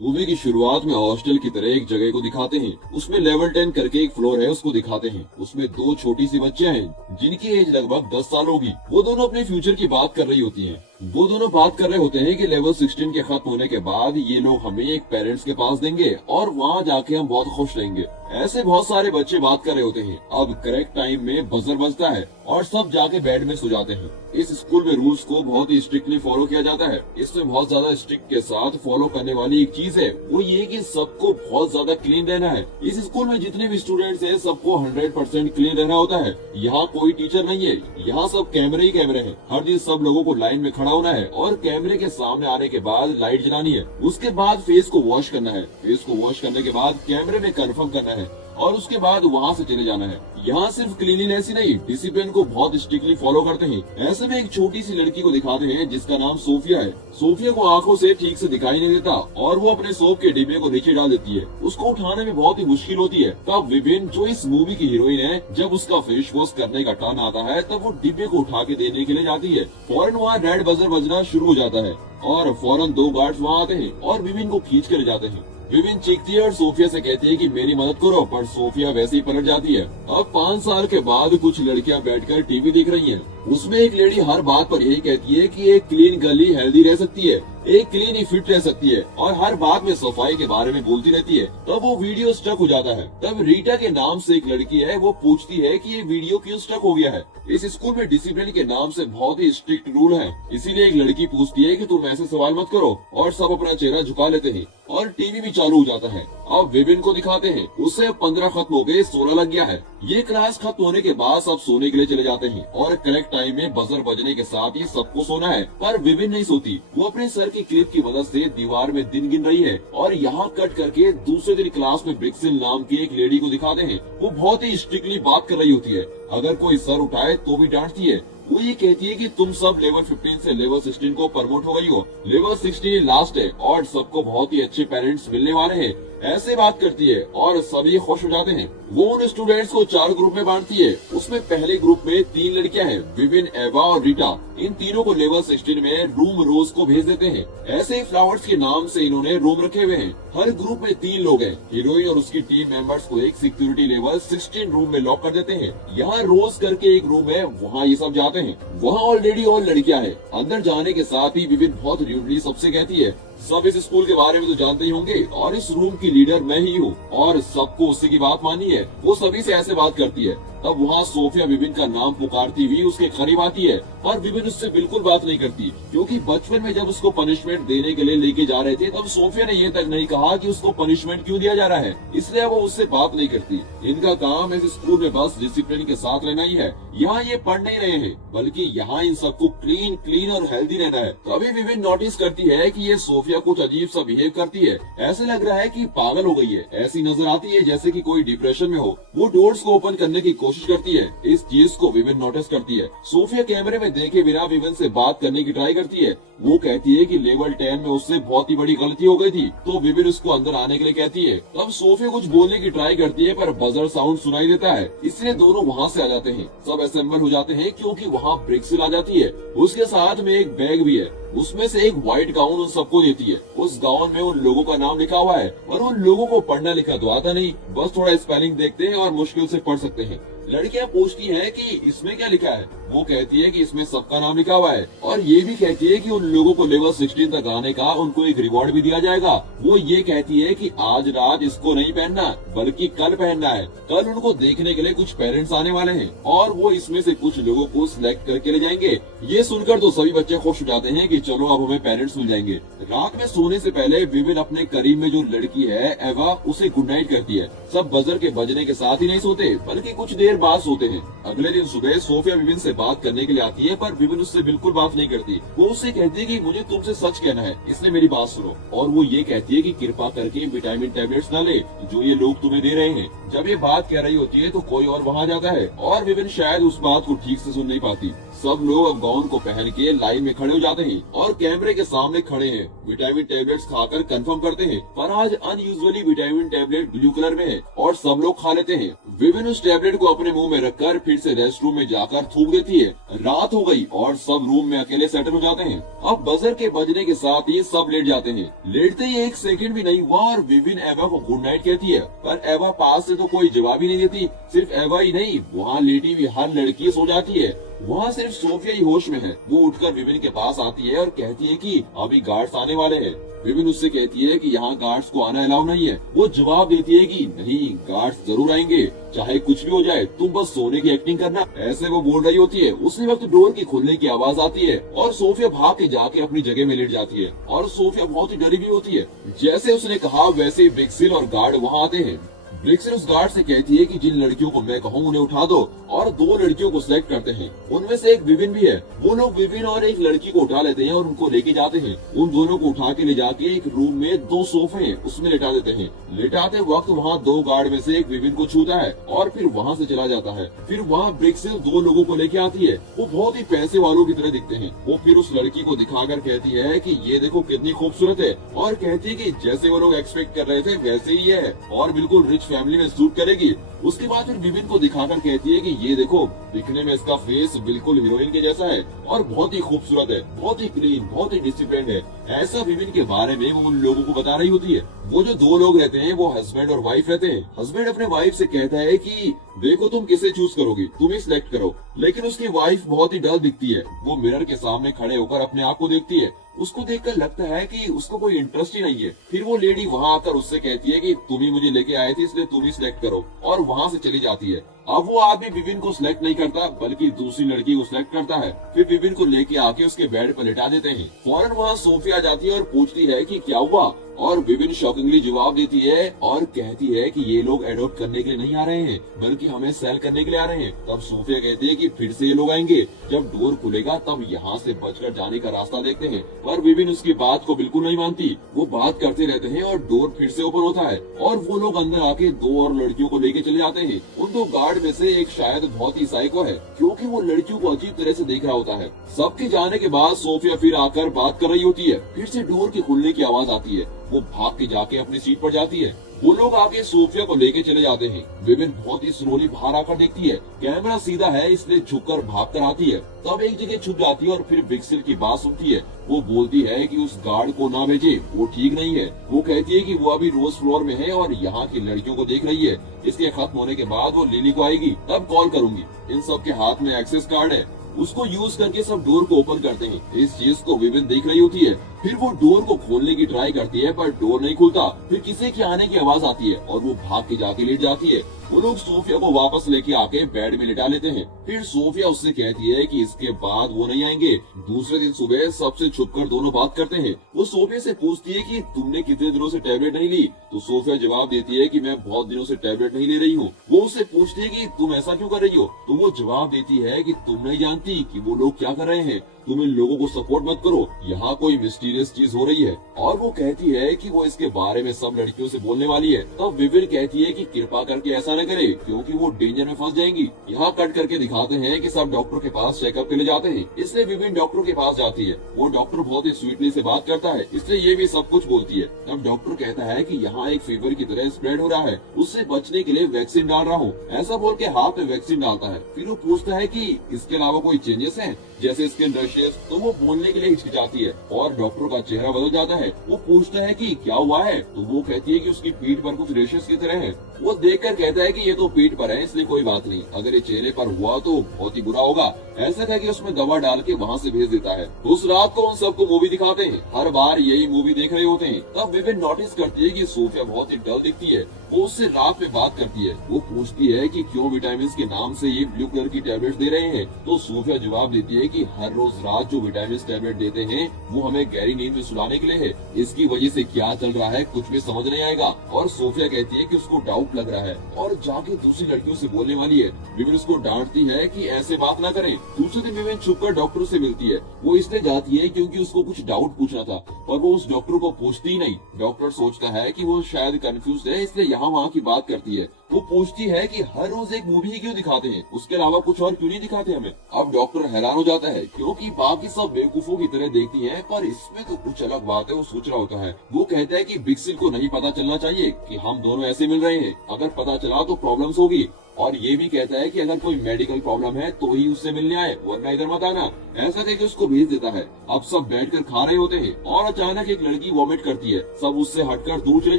Movie की शुरुआत में हॉस्टल की तरह एक जगह को दिखाते हैं। उसमें लेवल 10 करके एक फ्लोर है, उसको दिखाते हैं। उसमें दो छोटी सी बच्चियां हैं जिनकी एज लगभग 10 साल होगी। वो दोनों अपने फ्यूचर की बात कर रही होती हैं। वो दोनों बात कर रहे होते हैं कि लेवल 16 के खत्म होने के बाद ये लोग हमें एक पेरेंट्स के पास देंगे और वहाँ जाके हम बहुत खुश रहेंगे। ऐसे बहुत सारे बच्चे बात कर रहे होते हैं। अब करेक्ट टाइम में बजर बजता है और सब जाके बेड में सो जाते हैं। इस स्कूल में रूल्स को बहुत ही स्ट्रिक्टली फॉलो किया जाता है। इसमें बहुत ज्यादा स्ट्रिक्ट के साथ फॉलो करने वाली एक चीज है वो ये कि सबको बहुत ज्यादा क्लीन रहना है। इस स्कूल में जितने भी स्टूडेंट्स हैं सबको 100% क्लीन रहना होता है। यहाँ कोई टीचर नहीं है, यहाँ सब कैमरे ही कैमरे हैं। हर दिन सब लोगों को लाइन में खड़ा होना है और कैमरे के सामने आने के बाद लाइट जलानी है। उसके बाद फेस को वॉश करना है। फेस को वॉश करने के बाद कैमरे में कंफर्म करना है और उसके बाद वहाँ से चले जाना है। यहाँ सिर्फ क्लीनिनेस ही नहीं, डिसिप्लिन को बहुत स्ट्रिक्टली फॉलो करते हैं। ऐसे में एक छोटी सी लड़की को दिखाते हैं जिसका नाम सोफिया है। सोफिया को आंखों से ठीक से दिखाई नहीं देता और वो अपने सोप के डिब्बे को नीचे डाल देती है। उसको उठाने में बहुत ही मुश्किल होती है। तब विभिन्न, जो इस मूवी की हीरोइन है, जब उसका फेस वॉश करने का टर्न आता है तब वो डिब्बे को उठा के देने के लिए जाती है। फौरन वहाँ रेड बजर बजना शुरू हो जाता है और फौरन दो गार्ड्स वहाँ आते हैं और विभिन्न को खींच कर ले जाते हैं। विभिन्न चीखती है और सोफिया से कहती है कि मेरी मदद करो, पर सोफिया वैसे ही पलट जाती है। अब 5 साल के बाद कुछ लड़कियां बैठकर टीवी देख रही हैं। उसमें एक लेडी हर बात पर यही कहती है कि एक क्लीन गर्ल हेल्दी रह सकती है, एक क्लीन ही फिट रह सकती है और हर बात में सफाई के बारे में बोलती रहती है। तब वो वीडियो स्टक हो जाता है। तब रीटा के नाम से एक लड़की है, वो पूछती है कि ये वीडियो क्यों स्टक हो गया है। इस स्कूल में डिसिप्लिन के नाम से बहुत ही स्ट्रिक्ट रूल है, इसीलिए एक लड़की पूछती है कि तुम ऐसे सवाल मत करो और सब अपना चेहरा झुका लेते हैं और टीवी भी चालू हो जाता है। अब विभिन्न को दिखाते हैं। उससे 15 खत्म हो गए, 16 लग गया है। ये क्लास खत्म होने के बाद सब सोने के लिए चले जाते हैं और करेक्ट टाइम में बजर बजने के साथ ही सबको सोना है। पर विभिन्न नहीं सोती। वो अपने सर की क्लिप की मदद से दीवार में दिन गिन रही है और यहाँ कट करके दूसरे दिन क्लास में ब्रिक्सिल नाम की एक लेडी को दिखाते हैं। वो बहुत ही स्ट्रिक्टली बात कर रही होती है। अगर कोई सर उठाए तो भी डांटती है। वो ये कहती है कि तुम सब लेवल 15 से लेवल 16 को प्रमोट हो गई हो। लेवल 16 लास्ट है और सबको बहुत ही अच्छे पेरेंट्स मिलने वाले हैं। ऐसे बात करती है और सभी खुश हो जाते हैं। वो उन स्टूडेंट्स को 4 ग्रुप में बांटती है। उसमें पहले ग्रुप में 3 लड़कियां हैं, विभिन्न, एवा और रीटा। इन तीनों को लेवल 16 में रूम रोज को भेज देते हैं। ऐसे ही फ्लावर्स के नाम से इन्होंने रूम रखे हुए हैं। हर ग्रुप में 3 लोग हैं। हीरोइन और उसकी टीम मेंबर्स को एक सिक्योरिटी लेवल 16 रूम में लॉक कर देते हैं। यहाँ रोज करके एक रूम है, वहाँ ये सब जाते हैं। वहाँ ऑलरेडी और लड़कियां हैं। अंदर जाने के साथ ही विभिन्न बहुत र्यूडली सबसे कहती है, सब इस स्कूल के बारे में तो जानते ही होंगे और इस रूम की लीडर मैं ही हूँ और सबको उसी की बात माननी है। वो सभी से ऐसे बात करती है। तब वहाँ सोफिया विभिन्न का नाम पुकारती हुई उसके करीब आती है पर विभिन्न उससे बिल्कुल बात नहीं करती, क्योंकि बचपन में जब उसको पनिशमेंट देने के लिए लेके जा रहे थे तब सोफिया ने ये तक नहीं कहा कि उसको पनिशमेंट क्यों दिया जा रहा है, इसलिए वो उससे बात नहीं करती। इनका काम इस स्कूल में बस डिसिप्लिन के साथ रहना ही है। यहाँ ये पढ़ नहीं रहे हैं बल्कि यहाँ इन सबको क्लीन और हेल्दी रहना है। तभी विभिन्न नोटिस करती है कि ये सोफिया कुछ अजीब सा बिहेव करती है। ऐसे लग रहा है कि पागल हो गई है। ऐसी नजर आती है जैसे कि कोई डिप्रेशन में हो। वो डोर्स को ओपन करने की कोशिश करती है। इस चीज को विभिन्न नोटिस करती है। सोफिया कैमरे में देखे बिना विभिन्न से बात करने की ट्राई करती है। वो कहती है कि लेवल 10 में उससे बहुत ही बड़ी गलती हो गई थी, तो विभिन्न उसको अंदर आने के लिए कहती है। तब सोफिया कुछ बोलने की ट्राई करती है पर बजर साउंड सुनाई देता है, इसलिए दोनों वहाँ से आ जाते हैं। सब असेंबल हो जाते हैं क्योंकि वहाँ ब्रिक्सिल आ जाती है। उसके साथ में एक बैग भी है। उसमें से एक व्हाइट गाउन उन सबको देती है। उस गाउन में उन लोगों का नाम लिखा हुआ है और उन लोगों को पढ़ना लिखा तो आता नहीं, बस थोड़ा स्पेलिंग देखते हैं और मुश्किल से पढ़ सकते हैं। लड़कियां पूछती हैं कि इसमें क्या लिखा है। वो कहती है कि इसमें सबका नाम लिखा हुआ है और ये भी कहती है कि उन लोगों को लेवल 16 तक आने का उनको एक रिवॉर्ड भी दिया जाएगा। वो ये कहती है कि आज रात इसको नहीं पहनना बल्कि कल पहनना है। कल उनको देखने के लिए कुछ पेरेंट्स आने वाले हैं और वो इसमें से कुछ लोगों को सिलेक्ट करके ले जाएंगे। ये सुनकर तो सभी बच्चे खुश हो जाते हैं कि चलो अब हमें पेरेंट्स मिल जाएंगे। रात में सोने से पहले विभिन्न अपने करीब में जो लड़की है एवा, उसे गुड नाइट करती है। सब बजर के बजने के साथ ही नहीं सोते बल्कि कुछ देर बाद सोते हैं। अगले दिन सुबह सोफिया विभिन्न से बात करने के लिए आती है पर विभिन्न उससे बिल्कुल बात नहीं करती। वो उससे कहती है कि मुझे तुमसे सच कहना है, इसलिए मेरी बात सुनो। और वो ये कहती है कि कृपा करके विटामिन टैबलेट्स न ले जो ये लोग तुम्हें दे रहे हैं। जब ये बात कह रही होती है तो कोई और वहाँ जाता है और विभिन्न शायद उस बात को ठीक से सुन नहीं पाती। सब लोग अब गाउन को पहन के लाइन में खड़े हो जाते हैं और कैमरे के सामने खड़े हैं। विटामिन टेबलेट्स खाकर कंफर्म करते हैं, पर आज unusually vitamin tablet blue colour में है और सब लोग खा लेते हैं। विविन उस टेबलेट को अपने मुंह में रखकर फिर से रेस्ट रूम में जाकर थूक देती है। रात हो गई और सब रूम में अकेले सेटल हो जाते हैं। अब बजर के बजने के साथ ही सब लेट जाते हैं। लेटते ही एक सेकंड भी नहीं हुआ और विविन एवा को गुड नाइट कहती है, पर एवा पास से तो कोई जवाब ही नहीं देती। सिर्फ एवा ही नहीं, वहाँ लेटी हुई हर लड़की सो जाती है। वहाँ सिर्फ सोफिया ही होश में है। वो उठकर विविन के पास आती है और कहती है कि अभी गार्ड्स आने वाले हैं। विविन उससे कहती है कि यहाँ गार्ड्स को आना अलाउ नहीं है। वो जवाब देती है कि नहीं, गार्ड्स जरूर आएंगे, चाहे कुछ भी हो जाए, तुम बस सोने की एक्टिंग करना। ऐसे वो बोल रही होती है। उसी वक्त डोर की खुलने की आवाज आती है और सोफिया भाग के जाके अपनी जगह में लेट जाती है और सोफिया बहुत ही डरी हुई होती है। जैसे उसने कहा वैसे ही ब्रिक्सिल और गार्ड वहाँ आते हैं। ब्रिक्सिल उस गार्ड से कहती है कि जिन लड़कियों को मैं कहूँ उन्हें उठा दो और 2 लड़कियों को सिलेक्ट करते हैं। उनमें से एक विविन भी है। वो लोग विविन और एक लड़की को उठा लेते हैं और उनको लेके जाते हैं। उन दोनों को उठा के ले जाके एक रूम में 2 सोफे हैं उसमें लेटा देते हैं। लेटाते वक्त वहाँ 2 गार्ड में से एक विविन को छूता है और फिर वहाँ से चला जाता है। फिर वहाँ ब्रिक्सिल 2 लोगों को लेके आती है। वो बहुत ही पैसे वालों की तरह दिखते हैं। वो फिर उस लड़की को दिखाकर कहती है कि ये देखो कितनी खूबसूरत है और कहती है कि जैसे वो लोग एक्सपेक्ट कर रहे थे वैसे ही है और बिल्कुल रिच फैमिली में सूट करेगी। उसके बाद फिर विविन को दिखाकर कहती है कि ये देखो, दिखने में इसका फेस बिल्कुल हीरोइन के जैसा है और बहुत ही खूबसूरत है, बहुत ही क्लीन, बहुत ही डिसिप्लिन है। ऐसा विविन के बारे में वो उन लोगों को बता रही होती है। वो जो 2 लोग रहते हैं वो हस्बैंड और वाइफ रहते हैं। हस्बैंड अपने वाइफ से कहता है कि देखो तुम किसे चूज करोगी, तुम ही सिलेक्ट करो। लेकिन उसकी वाइफ बहुत ही डल दिखती है। वो मिरर के सामने खड़े होकर अपने आप को देखती है। उसको देखकर लगता है कि उसको कोई इंटरेस्ट ही नहीं है। फिर वो लेडी वहाँ आकर उससे कहती है कि तुम ही मुझे लेके आए थे इसलिए तुम ही सिलेक्ट करो और वहाँ से चली जाती है। अब वो आदमी विविन को सिलेक्ट नहीं करता बल्कि दूसरी लड़की को सिलेक्ट करता है। फिर विविन को लेके आके उसके बेड पर लिटा देते हैं। फौरन वहाँ सोफिया आ जाती है और पूछती है कि क्या हुआ और विविन शॉकिंगली जवाब देती है और कहती है कि ये लोग एडॉप्ट करने के लिए नहीं आ रहे हैं बल्कि हमें सेल करने के लिए आ रहे हैं। तब सोफिया कहती है कि फिर से ये लोग आएंगे, जब डोर खुलेगा तब यहाँ से बचकर जाने का रास्ता देखते हैं। पर विविन उसकी बात को बिल्कुल नहीं मानती। वो बात करते रहते हैं और डोर फिर से ओपन होता है और वो लोग अंदर आके 2 और लड़कियों को लेके चले जाते हैं। उन 2 गार्ड में से एक शायद बहुत ही साइको है क्योंकि वो लड़कियों को अजीब तरह से देख रहा होता है। सबके जाने के बाद सोफिया फिर आकर बात कर रही होती है। फिर से डोर के खुलने की आवाज आती है। वो भाग के जाके अपनी सीट पर जाती है। वो लोग आगे सोफिया को लेके चले जाते हैं। विविन बहुत ही स्लोली बाहर आकर देखती है। कैमरा सीधा है इसलिए झुककर भाग कर आती है। तब एक जगह छुप जाती है और फिर ब्रिक्सिल की बात सुनती है। वो बोलती है कि उस गार्ड को ना भेजे, वो ठीक नहीं है। वो कहती है कि वो अभी रोज फ्लोर में है और यहाँ की लड़कियों को देख रही है। इसके खत्म होने के बाद वो लिली को आएगी तब कॉल करूंगी। इन सब के हाथ में एक्सेस कार्ड है, उसको यूज करके सब डोर को ओपन करते हैं। इस चीज को विविन देख रही होती है। फिर वो डोर को खोलने की ट्राई करती है पर डोर नहीं खुलता। फिर किसी के आने की आवाज आती है और वो भाग के जाके लेट जाती है। वो लोग सोफिया को वापस लेके आके बेड में लिटा लेते हैं। फिर सोफिया उससे कहती है कि इसके बाद वो नहीं आएंगे। दूसरे दिन सुबह सबसे छुपकर दोनों बात करते हैं। वो सोफिया से पूछती है कि तुमने कितने दिनों से टैबलेट नहीं ली, तो सोफिया जवाब देती है कि मैं बहुत दिनों से टैबलेट नहीं ले रही हूँ। वो उससे पूछती है कि तुम ऐसा क्यों कर रही हो, तो वो जवाब देती है कि तुम नहीं जानती कि वो लोग क्या कर रहे हैं, तुम इन लोगों को सपोर्ट मत करो, यहाँ कोई मिस्टीरियस चीज हो रही है। और वो कहती है कि वो इसके बारे में सब लड़कियों से बोलने वाली है। तब विविन कहती है कि कृपा करके ऐसा न करे क्योंकि वो डेंजर में फंस जाएंगी। यहाँ कट करके दिखाते हैं कि सब डॉक्टर के पास चेकअप के लिए जाते हैं, इसलिए विविन डॉक्टर के पास जाती है। वो डॉक्टर बहुत ही स्वीटली से बात करता है, इसलिए ये भी सब कुछ बोलती है। तब डॉक्टर कहता है कि यहाँ एक फीवर की तरह स्प्रेड हो रहा है, उससे बचने के लिए वैक्सीन डाल रहा हूँ। ऐसा बोल के हाथ में वैक्सीन डालता है। फिर वो पूछता है कि इसके अलावा कोई चेंजेस हैं जैसे स्किन रैशेस, तो वो बोलने के लिए हिचकिचाती है और डॉक्टर का चेहरा बदल जाता है। वो पूछता है कि क्या हुआ है, तो वो कहती है कि उसकी पीठ पर कुछ रेशेस की तरह है। वो देखकर कहता है कि ये तो पीठ पर है इसलिए कोई बात नहीं, अगर ये चेहरे पर हुआ तो बहुत ही बुरा होगा। ऐसा कह के उसमें दवा डाल के वहाँ से भेज देता है। उस रात को उन सबको मूवी दिखाते हैं, हर बार यही मूवी देख रहे होते हैं। तब विविन नोटिस करती है कि सोफिया बहुत ही डल दिखती है। वो उससे रात में बात करती है। वो पूछती है कि क्यों विटामिन के नाम से ये ब्लू कलर की टैबलेट दे रहे हैं, तो सोफिया जवाब देती है कि हर रोज रात जो विटामिन टैबलेट देते हैं वो हमें गहरी नींद में सुलाने के लिए है। इसकी वजह से क्या चल रहा है कुछ भी समझ नहीं आएगा। और सोफिया कहती है कि उसको डाउट लग रहा है और जाके दूसरी लड़कियों से बोलने वाली है। विविन उसको डांटती है कि ऐसे बात ना करें। दूसरे दिन विविन छुपकर डॉक्टर से मिलती है। वो इसलिए जाती है क्योंकि उसको कुछ डाउट पूछना था, पर वो उस डॉक्टर को पूछती ही नहीं। डॉक्टर सोचता है कि वो शायद कंफ्यूज है, इसलिए यहाँ वहाँ की बात करती है। वो पूछती है कि हर रोज एक मूवी ही क्यों दिखाते हैं, उसके अलावा कुछ और क्यों नहीं दिखाते हमें। अब डॉक्टर हैरान हो जाता है क्योंकि बाकी सब बेवकूफों की तरह देखती हैं, पर इसमें तो कुछ अलग बात है। वो सोच रहा होता है। वो कहता है कि बिक्सिल को नहीं पता चलना चाहिए कि हम दोनों ऐसे मिल रहे हैं। अगर पता चला तो प्रॉब्लम्स होगी। और ये भी कहता है कि अगर कोई मेडिकल प्रॉब्लम है तो ही उससे मिलने आए, वरना इधर मत आना। ऐसा कहकर उसको भेज देता है। अब सब बैठकर खा रहे होते हैं और अचानक एक लड़की वॉमिट करती है। सब उससे हटकर दूर चले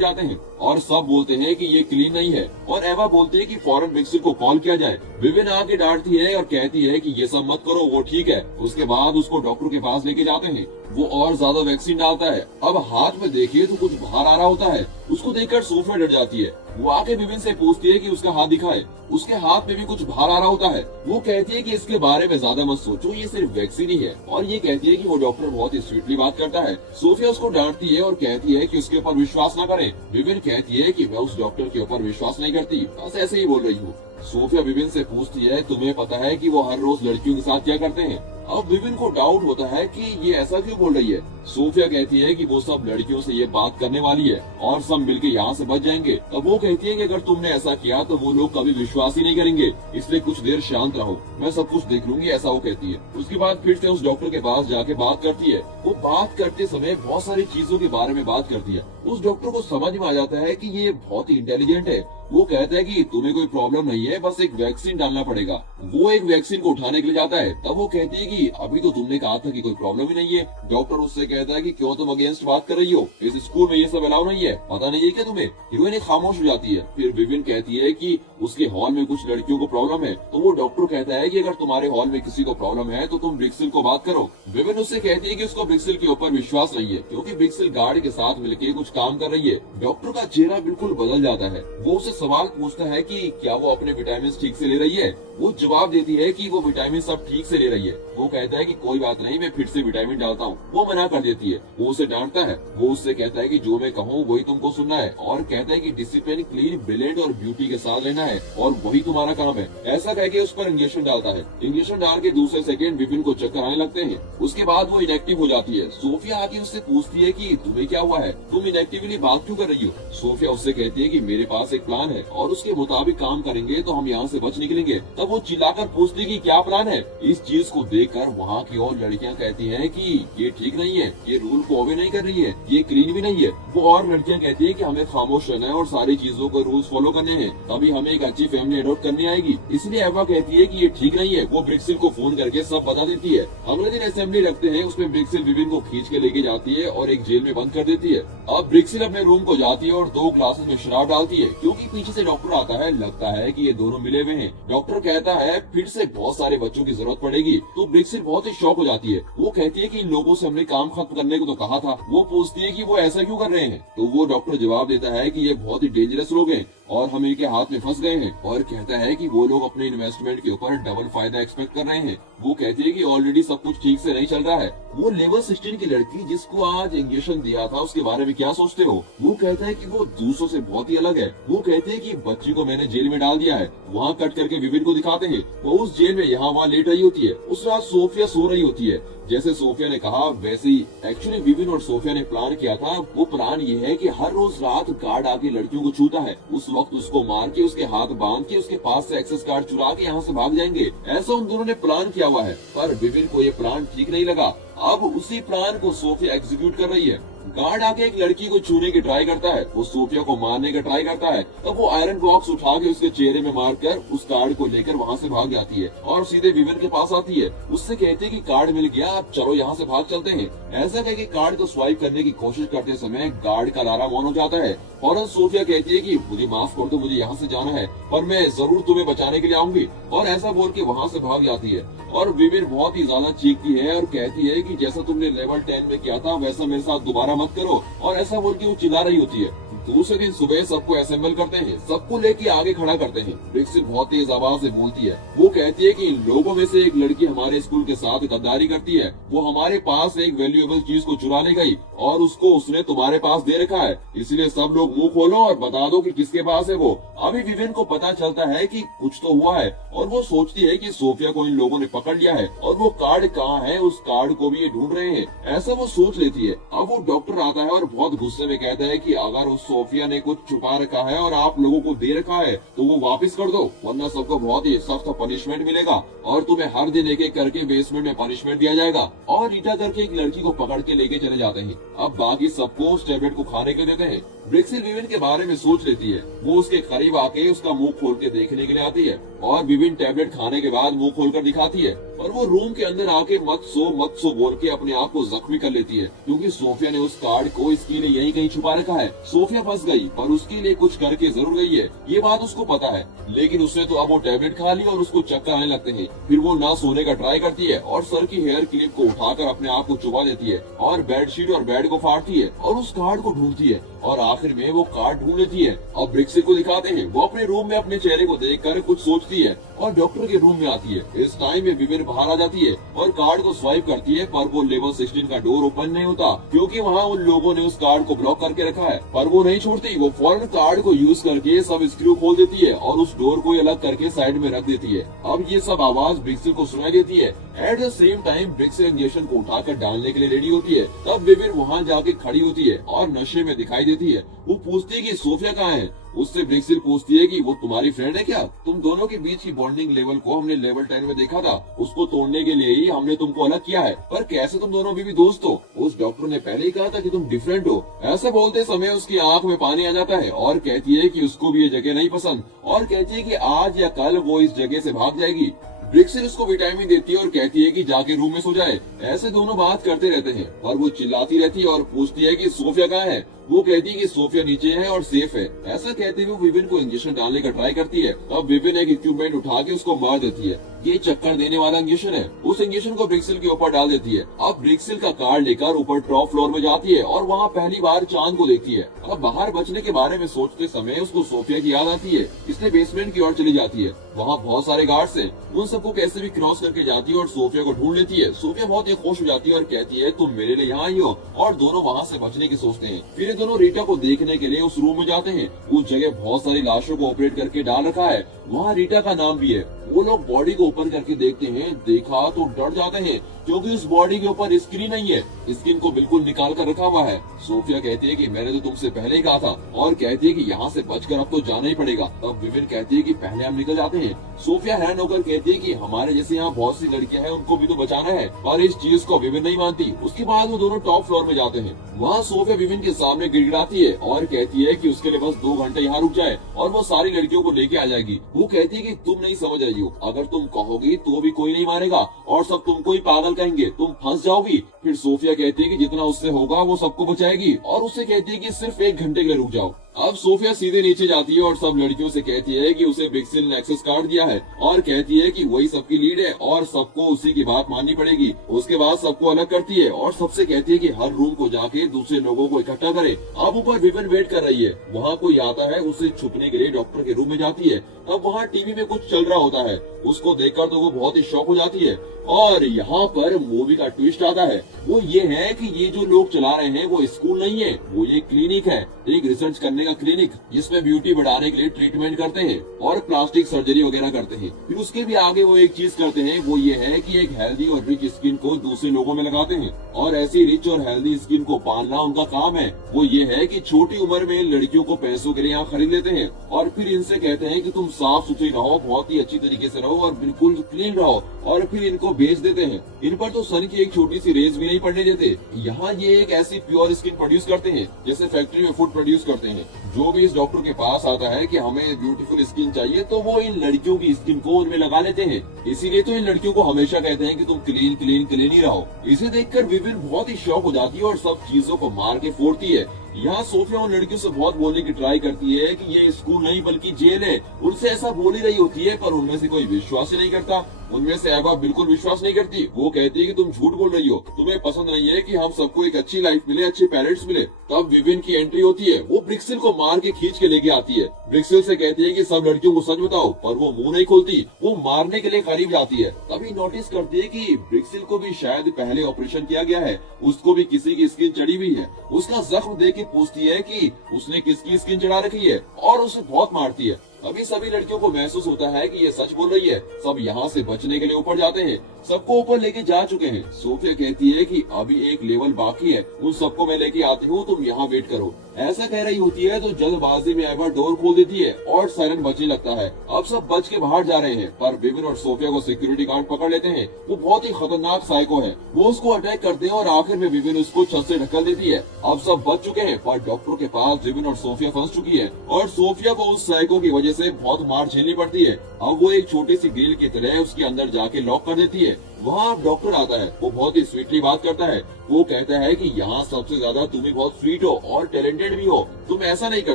जाते हैं और सब बोलते हैं कि ये क्लीन नहीं है। और एवा बोलती है कि फौरन बिक्सिल को कॉल किया जाए। विविन आके डांटती है और कहती है कि ये सब मत करो, वो ठीक है। उसके बाद उसको डॉक्टर के पास लेके जाते हैं। वो और ज्यादा वैक्सीन डालता है। अब हाथ में देखिए तो कुछ बाहर आ रहा होता है। उसको देखकर सोफिया डर जाती है। वो आके विविन से पूछती है कि उसका हाथ दिखाए। उसके हाथ में भी कुछ बाहर आ रहा होता है। वो कहती है कि इसके बारे में ज्यादा मत सोचो, ये सिर्फ वैक्सीन ही है। और ये कहती है कि वो डॉक्टर बहुत ही स्वीटली बात करता है। सोफिया उसको डांटती है और कहती है कि उसके ऊपर विश्वास न करें। विविन कहती है कि मैं उस डॉक्टर के ऊपर विश्वास नहीं करती, बस ऐसे ही बोल रही हूँ। सोफिया विविन से पूछती है तुम्हें पता है कि वो हर रोज लड़कियों के साथ क्या करते हैं। अब विविन को डाउट होता है कि ये ऐसा क्यों बोल रही है। सोफिया कहती है कि वो सब लड़कियों से ये बात करने वाली है और सब मिलके यहाँ से बच जाएंगे। तब वो कहती है कि अगर तुमने ऐसा किया तो वो लोग कभी विश्वास ही नहीं करेंगे, इसलिए कुछ देर शांत रहो, मैं सब कुछ देख लूंगी, ऐसा वो कहती है। उसके बाद फिर से उस डॉक्टर के पास जाके बात करती है। वो बात करते समय बहुत सारी चीजों के बारे में बात करती है। उस डॉक्टर को समझ में आ जाता है कि ये बहुत ही इंटेलिजेंट है। वो कहता है कि तुम्हें कोई प्रॉब्लम नहीं है, बस एक वैक्सीन डालना पड़ेगा। वो एक वैक्सीन को उठाने के लिए जाता है। तब वो कहती है कि अभी तो तुमने कहा था कि कोई प्रॉब्लम ही नहीं है। डॉक्टर उससे कहता है कि क्यों तुम अगेंस्ट बात कर रही हो, इस स्कूल में ये सब अलाउ नहीं है, पता नहीं है क्या तुम्हें। हीरोइन खामोश हो जाती है। फिर विविन कहती है कि उसके हॉल में कुछ लड़कियों को प्रॉब्लम है। तो वो डॉक्टर कहता है कि अगर तुम्हारे हॉल में किसी को प्रॉब्लम है तो तुम ब्रिक्सिल को बात करो। विविन उससे कहती है कि उसको ब्रिक्सिल के ऊपर विश्वास नहीं है क्योंकि ब्रिक्सिल गार्ड के साथ मिलकर कुछ काम कर रही है। डॉक्टर का चेहरा बिल्कुल बदल जाता है। वो उससे सवाल पूछता है कि क्या वो अपने विटामिन ठीक से ले रही है। वो जवाब देती है कि वो विटामिन सब ठीक से ले रही है। वो कहता है कि कोई बात नहीं, मैं फिर से विटामिन डालता हूँ। वो मना कर देती है। वो उसे डांटता है। वो उससे कहता है कि जो मैं कहूँ वही तुमको सुनना है और कहता है कि डिसिप्लिन, क्लीन, ब्रिलियंट और ब्यूटी के साथ लेना है और वही तुम्हारा काम है। ऐसा कह के उस पर इंजेक्शन डालता है। इंजेक्शन डाल के दूसरे सेकंड विपिन को चक्कर आने लगते हैं। उसके बाद वो इनएक्टिव हो जाती है। सोफिया आके उससे पूछती है कि तुम्हें क्या हुआ है, तुम इनएक्टिवली बात क्यों कर रही हो। सोफिया उससे कहती है कि मेरे पास एक प्लान है और उसके मुताबिक काम करेंगे तो हम यहाँ से बच निकलेंगे। तब वो चिल्लाकर पूछती कि क्या प्लान है। इस चीज को देखकर वहाँ की और लड़कियाँ कहती हैं कि ये ठीक नहीं है, ये रूल को ओबे नहीं कर रही है, ये क्लीन भी नहीं है। वो और लड़कियाँ कहती है कि हमें खामोश रहना है और सारी चीजों को रूल्स फॉलो करने हैं, तभी हमें एक अच्छी फैमिली एडॉप्ट करनी आएगी। इसलिए एवा कहती है कि ये ठीक नहीं है। वो ब्रिक्सिल को फोन करके सब बता देती है। अगले दिन असेंबली रखते हैं, उसमें ब्रिक्सिल विविन को खींच के लेके जाती है और एक जेल में बंद कर देती है। अब ब्रिक्सिल अपने रूम को जाती है और 2 ग्लासेस में शराब डालती है क्योंकि पीछे से डॉक्टर आता है। लगता है कि ये दोनों मिले हुए हैं। डॉक्टर कहता है फिर से बहुत सारे बच्चों की जरूरत पड़ेगी। तो ब्रिक्सिल बहुत ही शॉक हो जाती है। वो कहती है कि इन लोगों से हमने काम खत्म करने को तो कहा था। वो पूछती है कि वो ऐसा क्यों कर रहे हैं। तो वो डॉक्टर जवाब देता है कि ये बहुत ही डेंजरस लोग हैं और हम इनके हाथ में फंस गए हैं और कहता है कि वो लोग अपने इन्वेस्टमेंट के ऊपर डबल फायदा एक्सपेक्ट कर रहे हैं। वो कहती है कि ऑलरेडी सब कुछ ठीक से नहीं चल रहा है। वो लेवल 16 की लड़की जिसको आज इंजेक्शन दिया था उसके बारे में क्या सोचते हो। वो कहता है कि वो दूसरों से बहुत ही अलग है। वो कहते हैं कि बच्ची को मैंने जेल में डाल दिया है। वहाँ कट करके विविन को दिखाते हैं। वो उस जेल में यहाँ वहाँ लेट रही होती है। उस रात सोफिया सो रही होती है। जैसे सोफिया ने कहा वैसे ही एक्चुअली विविन और सोफिया ने प्लान किया था। वो प्लान ये है कि हर रोज रात गार्ड आके लड़कियों को छूता है, उस वक्त उसको मार के उसके हाथ बांध के उसके पास से एक्सेस कार्ड चुरा के यहाँ से भाग जाएंगे। ऐसा उन दोनों ने प्लान किया हुआ है, पर विविन को ये प्लान ठीक नहीं लगा। अब उसी प्लान को सोफिया एग्जीक्यूट कर रही है। गार्ड आके एक लड़की को छूने की ट्राई करता है। वो सोफिया को मारने का ट्राई करता है। तब वो आयरन बॉक्स उठा के उसके चेहरे में मारकर उस कार्ड को लेकर वहाँ से भाग जाती है और सीधे विविन के पास आती है। उससे कहती है कि कार्ड मिल गया, अब चलो यहाँ से भाग चलते हैं। ऐसा कह के कार्ड को स्वाइप करने की कोशिश करते समय गार्ड का लारा ऑन हो जाता है। फौरन सोफिया कहती है कि मुझे माफ कर दो, मुझे यहाँ से जाना है, पर मैं जरूर तुम्हें बचाने के लिए आऊंगी। और ऐसा बोल के वहाँ से भाग जाती है। और विविन बहुत ही ज्यादा चीखती है और कहती है कि जैसा तुमने लेवल 10 में किया था वैसा मेरे साथ दोबारा मत करो। और ऐसा बोल के वो चिल्ला रही होती है। दूसरे दिन सुबह सबको असेंबल करते हैं, सबको लेके आगे खड़ा करते हैं। ब्रिक्सिल बहुत तेज आवाज से बोलती है। वो कहती है कि इन लोगों में से एक लड़की हमारे स्कूल के साथ गद्दारी करती है। वो हमारे पास एक वैल्यूएबल चीज को चुरा ले गई और उसको उसने तुम्हारे पास दे रखा है, इसलिए सब लोग मुंह खोलो और बता दो कि किसके पास है वो। अभी विविन को पता चलता है कि कुछ तो हुआ है और वो सोचती है कि सोफिया को इन लोगों ने पकड़ लिया है और वो कार्ड कहाँ है, उस कार्ड को भी ये ढूंढ रहे हैं, ऐसा वो सोच लेती है। अब वो डॉक्टर आता है और बहुत गुस्से में कहता है कि अगर उस सोफिया ने कुछ छुपा रखा है और आप लोगों को दे रखा है तो वो वापस कर दो, वरना सबको बहुत ही सख्त पनिशमेंट मिलेगा और तुम्हें हर दिन एक एक करके बेसमेंट में पनिशमेंट दिया जाएगा। और रीटा करके एक लड़की को पकड़ के लेके चले जाते हैं। अब बाकी सबको उस टैबलेट को खाने के देते हैं। ब्रिक्सिल विविन के बारे में सोच लेती है। वो उसके करीब आके उसका मुंह खोल के देखने के लिए आती है और विविन टैबलेट खाने के बाद मुंह खोलकर दिखाती है और वो रूम के अंदर आके मत सो बोल के अपने आप को जख्मी कर लेती है, क्योंकि सोफिया ने उस कार्ड को इसके लिए यहीं कहीं छुपा रखा है। सोफिया फंस गई पर उसके लिए कुछ करके जरूर गई है, ये बात उसको पता है, लेकिन उसने तो अब वो टैबलेट खा ली और उसको चक्कर आने लगते हैं। फिर वो ना सोने का ट्राई करती है और सर की हेयर क्लिप को उठाकर अपने आप को चुबा देती है और बेडशीट और बेड को फाड़ती है और उस कार्ड को ढूंढती है और आखिर में वो कार्ड ढूंढ लेती है। अब ब्रिक्सिल को दिखाते हैं। वो अपने रूम में अपने चेहरे को देखकर कुछ सोचती है और डॉक्टर के रूम में आती है। इस टाइम में विविन बाहर आ जाती है और कार्ड को स्वाइप करती है, पर वो लेवल 16 का डोर ओपन नहीं होता, क्योंकि वहाँ उन लोगों ने उस कार्ड को ब्लॉक करके रखा है। पर वो नहीं छोड़ती, वो फौरन कार्ड को यूज करके सब स्क्रू खोल देती है और उस डोर को अलग करके साइड में रख देती है। अब ये सब आवाज ब्रिक्सिल को सुनाई देती है। एट द सेम टाइम ब्रिक्सिल इंजेक्शन को उठाकर डालने के लिए रेडी होती है। तब विविन वहाँ जाके खड़ी होती है और नशे में दिखाई देती है। वो पूछती है कि सोफिया कहाँ है। उससे ब्रिक्सिल पूछती है कि वो तुम्हारी फ्रेंड है क्या? तुम दोनों के बीच की बॉन्डिंग लेवल को हमने लेवल 10 में देखा था, उसको तोड़ने के लिए ही हमने तुमको अलग किया है, पर कैसे तुम दोनों अभी भी दोस्त हो? उस डॉक्टर ने पहले ही कहा था कि तुम डिफरेंट हो। ऐसा बोलते समय उसकी आंख में पानी आ जाता है और कहती है कि उसको भी ये जगह नहीं पसंद और कहती है कि आज या कल वो इस जगह से भाग जाएगी। ब्रिक्सिल उसको विटामिन देती है और कहती है कि जाके रूम में सो जाए। ऐसे दोनों बात करते रहते हैं और वो चिल्लाती रहती है और पूछती है कि सोफिया कहाँ है। वो कहती है कि सोफिया नीचे है और सेफ है। ऐसा कहते हुए विविन को इंजेक्शन डालने का ट्राई करती है। अब विविन एक इक्विपमेंट उठा के उसको मार देती है। ये चक्कर देने वाला इंजेक्शन है। उस इंजेक्शन को ब्रिक्सिल के ऊपर डाल देती है। अब ब्रिक्सिल का कार्ड लेकर ऊपर टॉप फ्लोर में जाती है और वहाँ पहली बार चांद को देखती है। अब बाहर बचने के बारे में सोचते समय उसको सोफिया की याद आती है। इसलिए बेसमेंट की ओर चली जाती है। वहाँ बहुत सारे गार्ड्स हैं, उन सबको कैसे भी क्रॉस करके जाती है और सोफिया को ढूंढ लेती है। सोफिया बहुत ही खुश हो जाती है और कहती है तुम मेरे लिए यहाँ आई हो, और दोनों वहाँ से बचने की सोचते हैं। फिर ये दोनों रीटा को देखने के लिए उस रूम में जाते हैं। उस जगह बहुत सारी लाशों को ऑपरेट करके डाल रखा है। वहाँ रीटा का नाम भी है। वो लोग बॉडी को ओपन करके देखते हैं, देखा तो डर जाते हैं क्योंकि उस बॉडी के ऊपर स्क्रीन नहीं है, स्किन को बिल्कुल निकाल कर रखा हुआ है। सोफिया कहती है कि मैंने तो तुमसे पहले ही कहा था और कहती है कि यहाँ से बचकर अब तो जाना ही पड़ेगा। तब विविन कहती है कि पहले हम निकल जाते हैं। सोफिया हैरान होकर कहती है कि हमारे जैसे यहाँ बहुत सी लड़कियां हैं, उनको भी तो बचाना है, पर इस चीज को विविन नहीं मानती। उसके बाद वो दोनों टॉप फ्लोर में जाते हैं। वहाँ सोफिया विविन के सामने गिड़गिड़ाती है और कहती है कि उसके लिए बस 2 घंटे यहाँ रुक जाए और वो सारी लड़कियों को लेके आ जाएगी। वो कहती है कि तुम नहीं समझ रही हो, अगर तुम कहोगी तो भी कोई नहीं मानेगा और सब तुमको ही पागल कहेंगे, तुम फंस जाओगी। फिर सोफिया कहती है कि जितना उससे होगा वो सबको बचाएगी और उससे कहती है कि सिर्फ 1 घंटे के लिए रुक जाओ। अब सोफिया सीधे नीचे जाती है और सब लड़कियों से कहती है कि उसे ब्रिक्सिल ने एक्सेस कार्ड दिया है और कहती है कि वही सबकी लीड है और सबको उसी की बात माननी पड़ेगी। उसके बाद सबको अलग करती है और सबसे कहती है कि हर रूम को जाके दूसरे लोगों को इकट्ठा करे। अब ऊपर विविन वेट कर रही है। वहाँ कोई आता है, उससे छुपने के लिए डॉक्टर के रूम में जाती है। अब वहाँ टीवी में कुछ चल रहा होता है। उसको देखकर तो वो बहुत ही शॉक हो जाती है और यहाँ पर मूवी का ट्विस्ट आता है। वो ये है कि ये जो लोग चला रहे हैं वो स्कूल नहीं है, वो ये क्लिनिक है, एक रिसर्च करने का क्लिनिक, जिसमें ब्यूटी बढ़ाने के लिए ट्रीटमेंट करते हैं और प्लास्टिक सर्जरी वगैरह करते हैं। फिर उसके भी आगे वो एक चीज करते हैं, वो ये है कि एक हेल्दी और रिच स्किन को दूसरे लोगों में लगाते हैं और ऐसी रिच और हेल्दी स्किन को पालना उनका काम है। वो ये है कि छोटी उम्र में लड़कियों को पैसों के लिए यहाँ खरीद लेते हैं और फिर इनसे कहते हैं कि तुम साफ सुथरी रहो, बहुत ही अच्छी तरीके से रहो और बिल्कुल क्लीन रहो, और फिर इनको बेच देते हैं। इन पर तो सन की एक छोटी सी रेज भी नहीं पड़ने देते। यहाँ ये एक ऐसी प्योर स्किन प्रोड्यूस करते हैं जैसे फैक्ट्री में फूड प्रोड्यूस करते हैं। जो भी इस डॉक्टर के पास आता है कि हमें ब्यूटीफुल स्किन चाहिए, तो वो इन लड़कियों की स्किन को उनमें लगा लेते हैं। इसीलिए तो इन लड़कियों को हमेशा कहते हैं कि तुम क्लीन क्लीन क्लीन ही रहो। इसे देखकर विविन बहुत ही शॉक हो जाती है और सब चीजों को मार के फोड़ती है। यहाँ सोफिया उन लड़कियों से बहुत बोलने की ट्राई करती है कि ये स्कूल नहीं बल्कि जेल है। उनसे ऐसा बोल ही रही होती है, पर उनमें से कोई विश्वास ही नहीं करता। उनमें से एबा बिल्कुल विश्वास नहीं करती। वो कहती है कि तुम झूठ बोल रही हो, तुम्हें पसंद नहीं है कि हम सबको एक अच्छी लाइफ मिले, अच्छे पेरेंट्स मिले। तब विविन की एंट्री होती है। वो ब्रिक्सिल को मार के खींच के लेके आती है। ब्रिक्सिल से कहती है कि सब लड़कियों को सच बताओ, पर वो मुंह नहीं खोलती। वो मारने के लिए करीब जाती है। तभी नोटिस करती है कि ब्रिक्सिल को भी शायद पहले ऑपरेशन किया गया है, उसको भी किसी की स्किन चढ़ी हुई है। उसका जख्म देख के पूछती है कि उसने किसकी स्किन चढ़ा रखी है और उसे बहुत मारती है। अभी सभी लड़कियों को महसूस होता है कि ये सच बोल रही है। सब यहाँ से बचने के लिए ऊपर जाते हैं। सबको ऊपर लेके जा चुके हैं। सोफिया कहती है कि अभी एक लेवल बाकी है, उन सबको मैं लेके आती हूँ, तुम यहाँ वेट करो। ऐसा कह रही होती है तो जल्दबाजी में एवा डोर खोल देती है और सायरन बजने लगता है। अब सब बच के बाहर जा रहे हैं, पर विविन और सोफिया को सिक्योरिटी गार्ड पकड़ लेते हैं। वो बहुत ही खतरनाक साइको है। वो उसको अटैक करते हैं और आखिर में विविन उसको छत से ढकल देती है। अब सब बच चुके हैं, पर डॉक्टर के पास विविन और सोफिया फंस चुकी है और सोफिया को उस साइको की वजह से बहुत मार झेलनी पड़ती है। अब वो एक छोटी सी ग्रिल की तरह उसके अंदर जाके लॉक कर देती है। वहाँ डॉक्टर आता है। वो बहुत ही स्वीटली बात करता है। वो कहता है कि यहाँ सबसे ज्यादा तुम ही बहुत स्वीट हो और टैलेंटेड भी हो, तुम ऐसा नहीं कर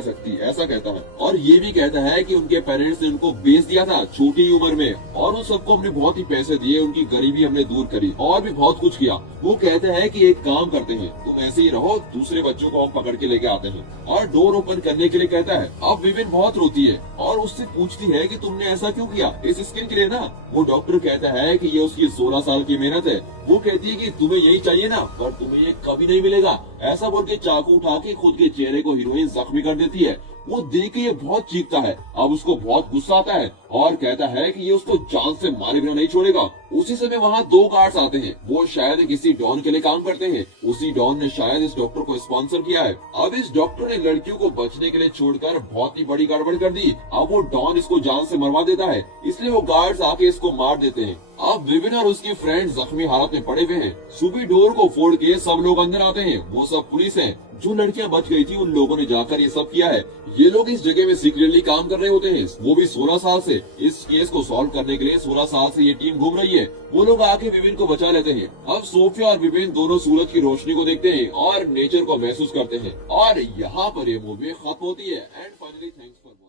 सकती, ऐसा कहता है। और ये भी कहता है कि उनके पेरेंट्स ने उनको बेच दिया था छोटी उम्र में और उन सबको हमने बहुत ही पैसे दिए, उनकी गरीबी हमने दूर करी और भी बहुत कुछ किया। वो कहता है कि एक काम करते हैं, तुम ऐसे ही रहो, दूसरे बच्चों को हम पकड़ के लेके आते हैं। और डोर ओपन करने के लिए कहता है। अब विविन बहुत रोती है और उससे पूछती है कि तुमने ऐसा क्यों किया, इस स्किन के लिए ना। वो डॉक्टर कहता है कि ये उसकी 16 साल की मेहनत है। वो कहती है कि तुम्हें यही चाहिए ना, पर तुम्हें ये कभी नहीं मिलेगा। ऐसा बोल के चाकू उठा के खुद के चेहरे को हीरोइन जख्मी कर देती है। वो देख के ये बहुत चीखता है। अब उसको बहुत गुस्सा आता है और कहता है कि ये उसको जान से मारे बिना नहीं छोड़ेगा। उसी समय वहाँ 2 गार्ड्स आते हैं। वो शायद किसी डॉन के लिए काम करते हैं। उसी डॉन ने शायद इस डॉक्टर को स्पॉन्सर किया है। अब इस डॉक्टर ने लड़कियों को बचने के लिए छोड़कर बहुत ही बड़ी गड़बड़ कर दी। अब वो डॉन इसको जान से मरवा देता है, इसलिए वो गार्ड्स आके इसको मार देते हैं। अब विविन और उसकी फ्रेंड जख्मी हालत में पड़े हुए हैं। सुबह डोर को फोड़ के सब लोग अंदर आते हैं। वो सब पुलिस है। जो लड़कियां बच गई थी उन लोगों ने जाकर ये सब किया है। ये लोग इस जगह में सीक्रेटली काम कर रहे होते हैं, वो भी 16 साल से। इस केस को सॉल्व करने के लिए 16 साल से ये टीम घूम रही है। वो लोग आके विविन को बचा लेते हैं। अब सोफिया और विविन दोनों सूरज की रोशनी को देखते हैं और नेचर को महसूस करते हैं। और यहाँ पर ये मूवी खत्म होती है। And finally thanks for